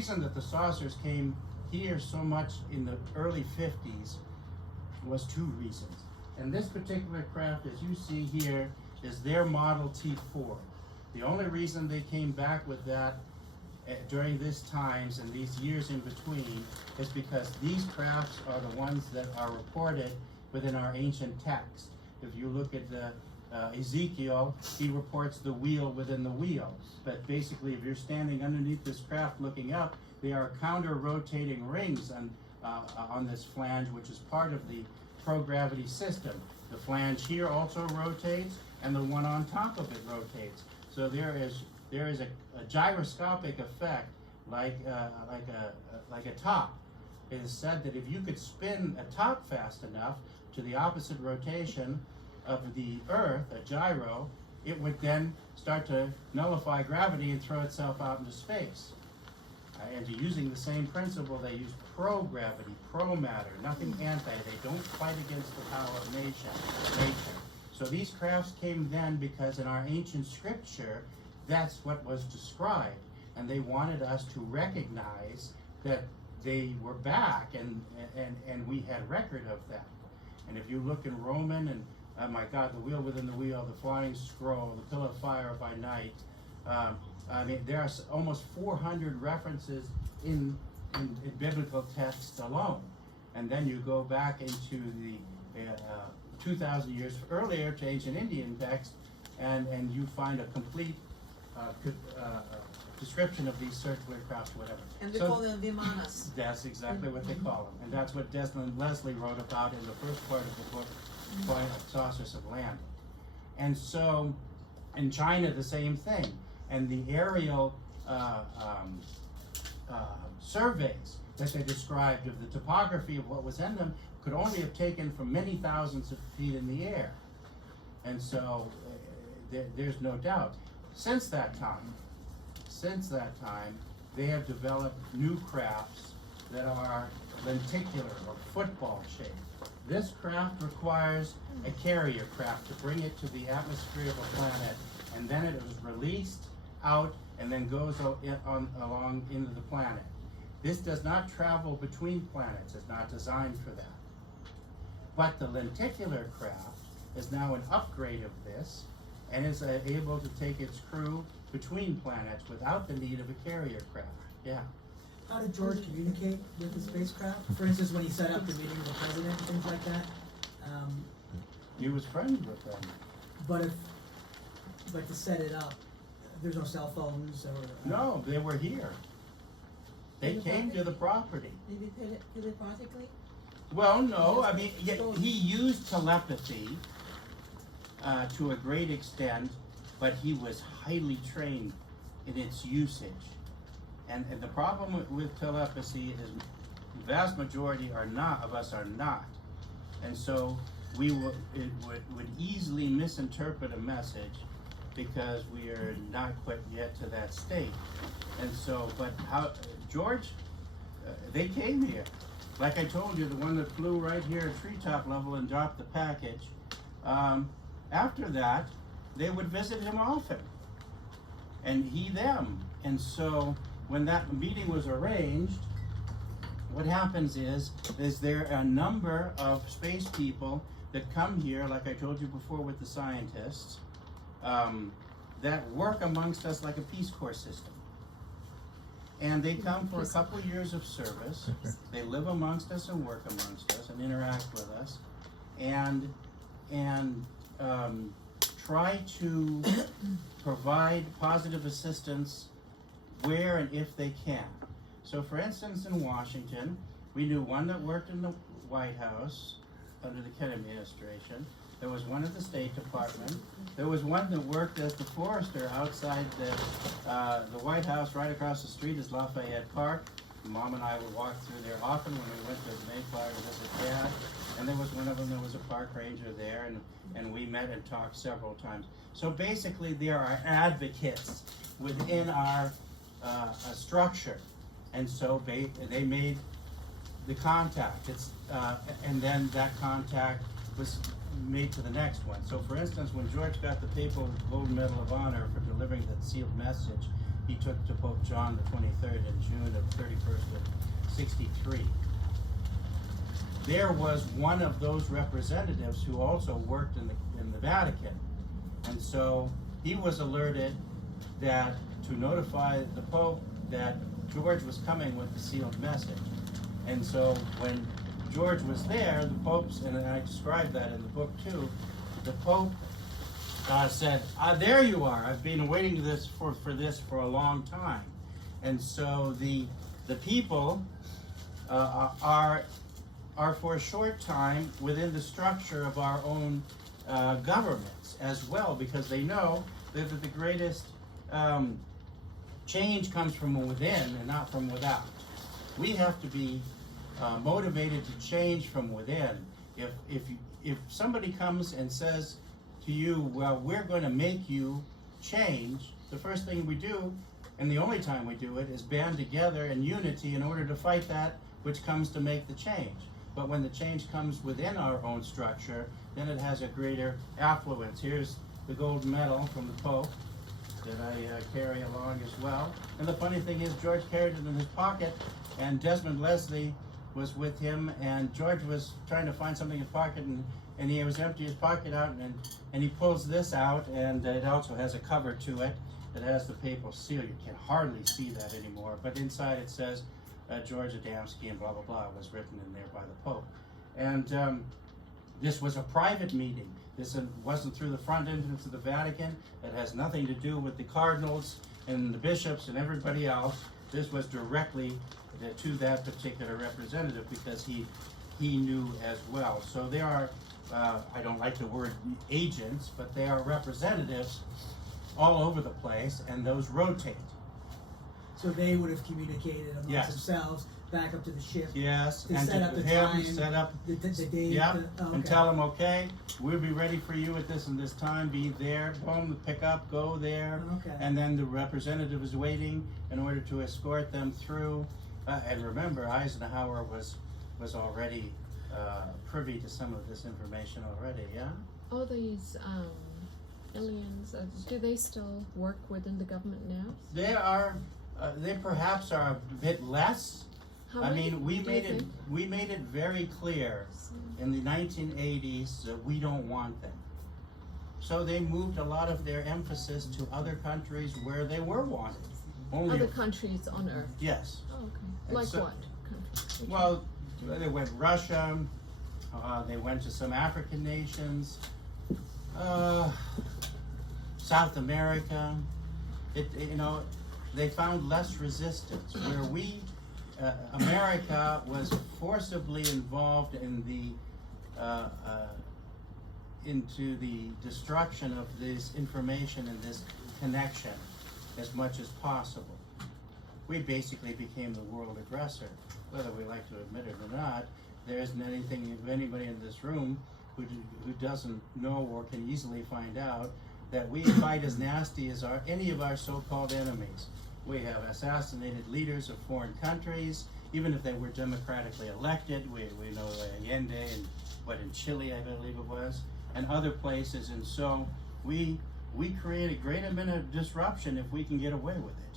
reason that the saucers came here so much in the early 50s was two reasons. And this particular craft, as you see here, is their Model T4. The only reason they came back with that during these times and these years in between is because these crafts are the ones that are reported within our ancient text. If you look at the Ezekiel, he reports the wheel within the wheel. But basically, if you're standing underneath this craft looking up, they are counter-rotating rings on this flange, which is part of the pro-gravity system. The flange here also rotates, and the one on top of it rotates. So there is a gyroscopic effect, like a top. It is said that if you could spin a top fast enough to the opposite rotation of the Earth, a gyro, it would then start to nullify gravity and throw itself out into space. And using the same principle, they use pro-gravity, pro-matter, nothing anti. They don't fight against the power of nature. So these crafts came then because in our ancient scripture, that's what was described. And they wanted us to recognize that they were back and we had record of that. And if you look in Roman and, oh my God, the wheel within the wheel, the flying scroll, the pillar of fire by night, I mean, there are almost 400 references in biblical texts alone. And then you go back into the 2,000 years earlier to ancient Indian text, and you find a complete description of these circular crafts, whatever. And they call them Vimanas. That's exactly what they call them. And that's what Desmond Leslie wrote about in the first part of the book, Saucers of Land. And so in China, the same thing. And the aerial surveys that they described of the topography of what was in them could only have taken from many thousands of feet in the air. And so there's no doubt. Since that time, they have developed new crafts that are lenticular or football shaped. This craft requires a carrier craft to bring it to the atmosphere of a planet, and then it is released out and then goes along into the planet. This does not travel between planets. It's not designed for that. But the lenticular craft is now an upgrade of this and is able to take its crew between planets without the need of a carrier craft. Yeah. How did George communicate with the spacecraft? For instance, when he set up the meeting with the president and things like that? He was friends with them. But to set it up, there's no cell phones or... No, they were here. They came to the property. Did he telepathically? Well, no, I mean, he used telepathy to a great extent, but he was highly trained in its usage. And the problem with telepathy is the vast majority of us are not. And so we would easily misinterpret a message because we are not quite yet to that state. And so, but how, George, they came here. Like I told you, the one that flew right here at treetop level and dropped the package, after that, they would visit him often. And he them. And so when that meeting was arranged, what happens is there are a number of space people that come here, like I told you before with the scientists, that work amongst us like a Peace Corps system. And they come for a couple of years of service. They live amongst us and work amongst us and interact with us, and try to provide positive assistance where and if they can. So for instance, in Washington, we knew one that worked in the White House under the Kennedy administration. There was one at the State Department. There was one that worked as the forester outside the White House. Right across the street is Lafayette Park. Mom and I would walk through there often when we went to the Mayflower to visit Dad. And there was one of them that was a park ranger there, and we met and talked several times. So basically, there are advocates within our structure, and so they made the contact. And then that contact was made to the next one. So for instance, when George got the Papal Gold Medal of Honor for delivering that sealed message, he took to Pope John the 23rd in June of 31st of 63. There was one of those representatives who also worked in the Vatican, and so he was alerted that to notify the Pope that George was coming with the sealed message. And so when George was there, the Pope's, and I described that in the book too, the Pope said, there you are, I've been waiting for this for a long time. And so the people are for a short time within the structure of our own governments as well, because they know that the greatest change comes from within and not from without. We have to be motivated to change from within. If somebody comes and says to you, well, we're going to make you change, the first thing we do, and the only time we do it, is band together in unity in order to fight that which comes to make the change. But when the change comes within our own structure, then it has a greater affluence. Here's the gold medal from the Pope that I carry along as well. And the funny thing is, George carried it in his pocket, and Desmond Leslie was with him, and George was trying to find something in his pocket, and he was emptying his pocket out, and he pulls this out, and it also has a cover to it that has the papal seal. You can hardly see that anymore, but inside it says George Adamski and blah blah blah was written in there by the Pope. And this was a private meeting. This wasn't through the front entrance of the Vatican. It has nothing to do with the cardinals and the bishops and everybody else. This was directly to that particular representative, because he knew as well. So they are, I don't like the word agents, but they are representatives all over the place, and those rotate. So they would have communicated amongst Yes. themselves back up to the ship. Yes, To and set up to the him, time, set up, the date. yep, Okay. and tell him, okay, we'll be ready for you at this and this time, be there, boom, pick up, go there. Okay. And then the representative is waiting in order to escort them through. And remember, Eisenhower was already privy to some of this information already, yeah? All these aliens, do they still work within the government now? They perhaps are a bit less. How I many, mean, we do you think? made it very clear in the 1980s that we don't want them. So they moved a lot of their emphasis to other countries where they were wanted. Only Other countries on Earth? yes. Oh, okay. And Like so- what country? Well, they went Russia. They went to some African nations, South America. They found less resistance where we. America was forcibly involved in into the destruction of this information and this connection as much as possible. We basically became the world aggressor, whether we like to admit it or not. There isn't anybody in this room who doesn't know or can easily find out that we fight as nasty as any of our so-called enemies. We have assassinated leaders of foreign countries, even if they were democratically elected. We know Allende and in Chile, I believe it was, and other places. And so we create a great amount of disruption if we can get away with it.